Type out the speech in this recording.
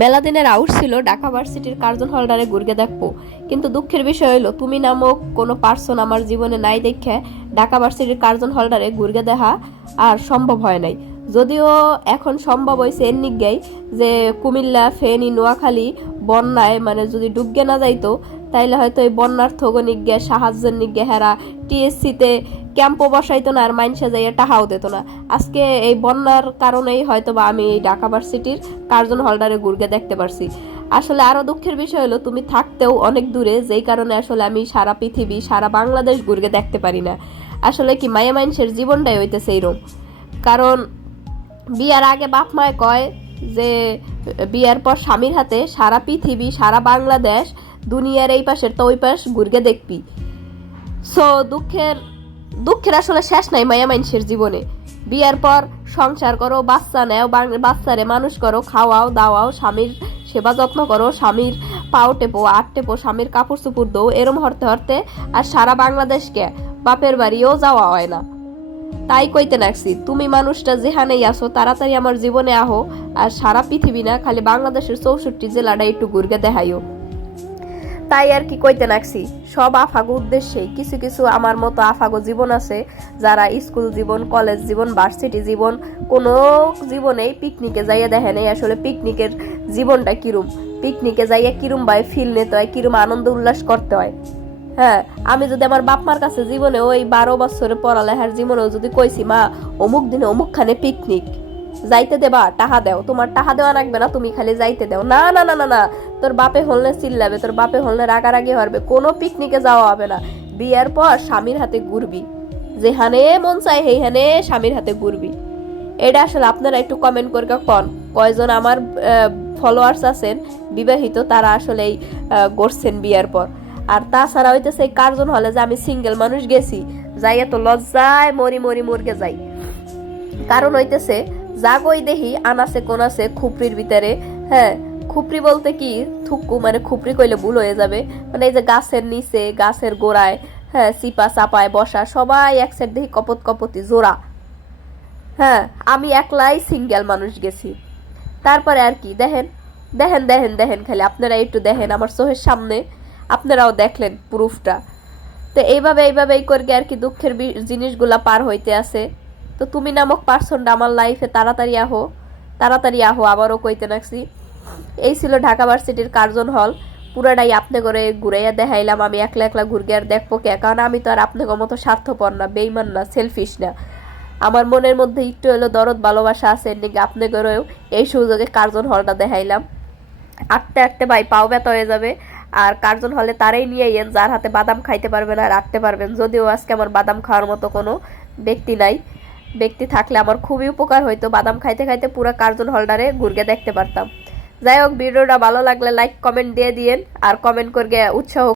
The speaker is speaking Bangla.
মেলা দিনের আউট ছিল ঢাকা ভার্সিটির কার্জন হলডারে ঘুরকে দেখব। কিন্তু দুঃখের বিষয় হলো তুমি নামক কোনো পার্সন আমার জীবনে নাই দেখে ঢাকা ভার্সিটির কার্জন হলডারে ঘুরকে দেখা আর সম্ভব হয় নাই। যদিও এখন সম্ভব হয়েছে এর নিজ্ঞাই যে কুমিল্লা, ফেনী, নোয়াখালী, বন্যায় মানে যদি ডুবকে না যাইতো তাইলে হয়তো এই বন্যার থগনিজ্ঞা সাহায্যের নিজ্ঞা হেরা টিএসসিতে ক্যাম্পও বসাইতো না আর মাইনসা যাইয়া টাহাও দিত না। আজকে এই বন্যার কারণেই হয়তো বা আমি এই ঢাকা ভার্সিটির কার্জন হলডারে ঘুরগে দেখতে পারছি। আসলে আরও দুঃখের বিষয় হলো, তুমি থাকতেও অনেক দূরে, যেই কারণে আসলে আমি সারা পৃথিবী, সারা বাংলাদেশ ঘুরগে দেখতে পারি না। আসলে কি মায়া মাইনসের জীবনটাই হইতেছে এইরকম কারণ বিয়ার আগে বাপ মায় কয় যে, বিয়ার পর স্বামীর হাতে সারা পৃথিবী, সারা বাংলাদেশ দুনিয়ার এই পাশের তো ওই পাশ ঘুরগে দেখবি। সো দুঃখের দুঃখের আসলে শেষ নাই মায়া মানুষের জীবনে। বিয়ার পর সংসার করো, বাচ্চা নেও বাচ্চারে মানুষ করো, খাওয়াও, দাওয়াও, স্বামীর সেবা যত্ন করো, স্বামীর পাও টেপো, আট টেপো, স্বামীর কাপড় চুপুর দৌ, এরম হরতে হরতে আর সারা বাংলাদেশকে বাপের বাড়িও যাওয়া হয় না। তাই কইতে লাগছি, তুমি মানুষটা যেখানেই আসো তাড়াতাড়ি আমার জীবনে আহো, আর সারা পৃথিবী না, খালি বাংলাদেশের চৌষট্টি জেলাটা একটু ঘুরকে দেখাইও। তাই আর কি কইতে লাগছি। সব আফাগো উদ্দেশ্যে কিছু কিছু আমার মতো আফাগো জীবন আছে, যারা স্কুল জীবন, কলেজ জীবন ভার্সিটি জীবন, কোনো জীবনেই পিকনিকে যাইয়া দেখে নেই আসলে পিকনিকের জীবনটা কিরম পিকনিকে যাইয়া কিরম বাই ফিল নিতে হয় কিরম আনন্দ উল্লাস করতে হয়। হ্যাঁ আমি যদি আমার বাপ মার কাছে জীবনে ওই বারো বছরে পড়ালেখার জীবনেও যদি কইছি, মা, অমুক দিনে অমুক খানে পিকনিক যাইতে দেবা, টাহা দেও। তোমার টাহা দেওয়া লাগবে না, তুমি খালি যাইতে দেও। না না না না না, তোর বাপে হলনে চিল্লাবে, তোর বাপে হলনে রাগারাগি হারবে, কোনো পিকনিকে যাওয়া হবে না। বিয়ের পর স্বামীর হাতে ঘুরবি। যেখানে মন চাই সেইখানে স্বামীর হাতে ঘুরবি। এটা আসলে আপনারা একটু কমেন্ট করে কন। কয়জন আমার ফলোয়ার্স আছেন, বিবাহিত, তারা আসলে করছেন বিয়ের পর। আর তাছাড়া হইতেছে কার্জন হলে যে আমি সিঙ্গেল মানুষ গেছি যাই এত লজ্জায় মরি মরি মরকে যাই। কারণ হইতেছে জাগই দেহি আনাসে কোনাসে খুপড়ির ভিতরে হ্যাঁ খুপড়ি বলতে কি থুক্কু মানে খুপড়ি কইলে ভুল হয়ে যাবে। মানে এই যে গাছের নিচে, গাছের গোড়ায় হ্যাঁ সিপা, চাপায়, বসা, সবাই এক সাইড দেখি কপত কপতি, জোড়া। হ্যাঁ আমি একলাই সিঙ্গেল মানুষ গেছি। তারপরে আর কি, দেখেন দেখেন দেখেন দেখেন খালি আপনারা একটু দেখেন আমার চোখের সামনে, আপনারাও দেখলেন প্রুফটা। তো এইভাবে, এইভাবেই এই করে আর কি দুঃখের জিনিসগুলা পার হইতে আছে। তো তুমি নামক পার্সনটা আমার লাইফে তাড়াতাড়ি আহো তাড়াতাড়ি আহো, আবারও কইতে নাকছি এই ছিল ঢাকা ভার্সিটির কার্জন হল। পুরাটাই আপনি করে ঘুরাইয়া দেখাইলাম। আমি একলা একলা ঘুরগে আর দেখব কে? কারণ আমি তো আর আপনাকে মতো স্বার্থপর না বেইমান না সেলফিশ না। আমার মনের মধ্যে একটু হলো দরদ, ভালোবাসা আছে নাকি আপনি করেও এই সুযোগে কার্জন হলটা দেখাইলাম। আটতে আটতে ভাই, পাও ব্যথা হয়ে যাবে। আর কার্জন হলে তারাই নিয়ে আইয়েন, যার হাতে বাদাম খাইতে পারবেন আর আটতে পারবেন। যদিও আজকে আমার বাদাম খাওয়ার মতো কোনো ব্যক্তি নাই। ব্যক্তি থাকলে আমার খুবই উপকার হইতো। বাদাম খাইতে খাইতে পুরো কার্জন হলডারে ঘুরকে দেখতে পারতাম। যাই হোক, ভিডিওটা ভালো লাগলে লাইক কমেন্ট দিয়ে দিয়েন। আর কমেন্ট করে উৎসাহ